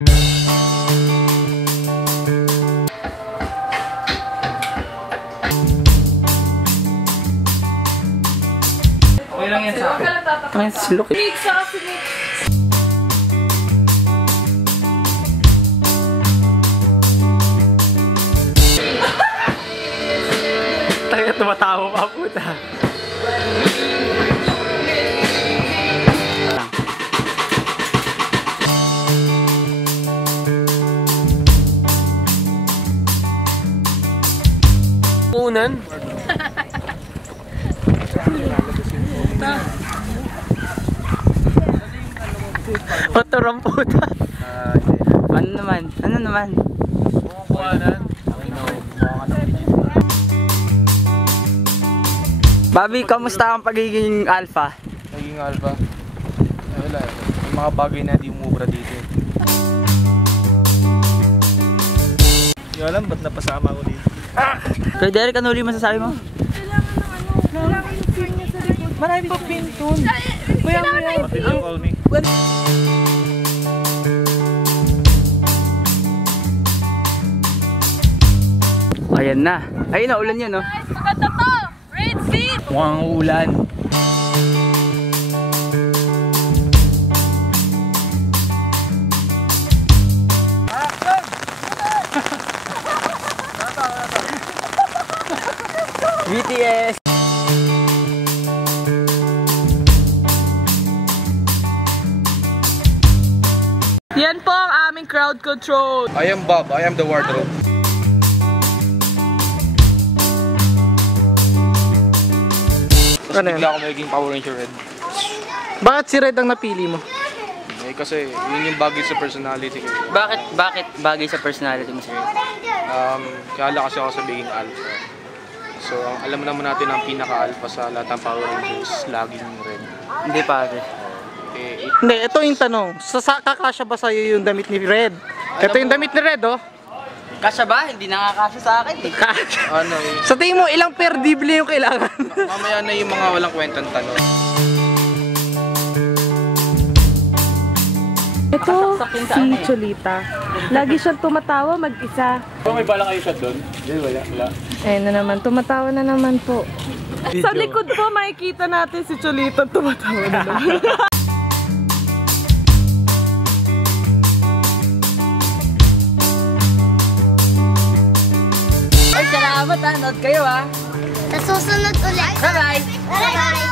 Okay lang yan sa akin. Ay, silok. Mix sa mix. Tayo tumatawa pa puta. Unan. Otorang puta. Ano naman? Ano naman? Bobby, kamusta ang pagiging alpha? Naging alpha? Wala. May mga bagay na di umubra dito. Hindi alam ba't napasama ko dito. Kaya Derek, ano ulit masasabi mo? Kailangan yung pin niya sa likod. Marami pa pin dun. Kuya mo yan. Call me. Ayan na. Ayun na, ulan yan, no? Guys, maganda to! Red feet! Mukhang ulan. BTS! Yan po ang aming crowd control. I am Bob. I am the wardrobe. Tapos bigla ako magiging Power Ranger Red. Bakit si Red ang napili mo? Eh kasi yun yung bagay sa personality ko. Bakit bagay sa personality mo si Red? Kala kasi ako sa being alpha. So alam naman natin ang pinaka-alpha sa lahat ng Power Rangers, laging red. Hindi pare. Hindi, ito yung tanong. Kakasya ba sa'yo yung damit ni Red? Ito yung damit ni Red, oh. Kasya ba? Hindi nakakasya sa akin eh. Ano eh. Sa tingin mo, ilang pair dible yung kailangan? Mamaya na yung mga walang kwentang tanong. Ito, si Cholita. Lagi siyang tumatawa mag-isa. May bala kayo shot doon? Hindi, wala. Ayun na naman, tumatawa na naman po. Sa likod po, makikita natin si Cholita tumatawa na naman. Ay, salamat ha. Note kayo ha. Sa susunod ulit. Bye-bye. Bye-bye.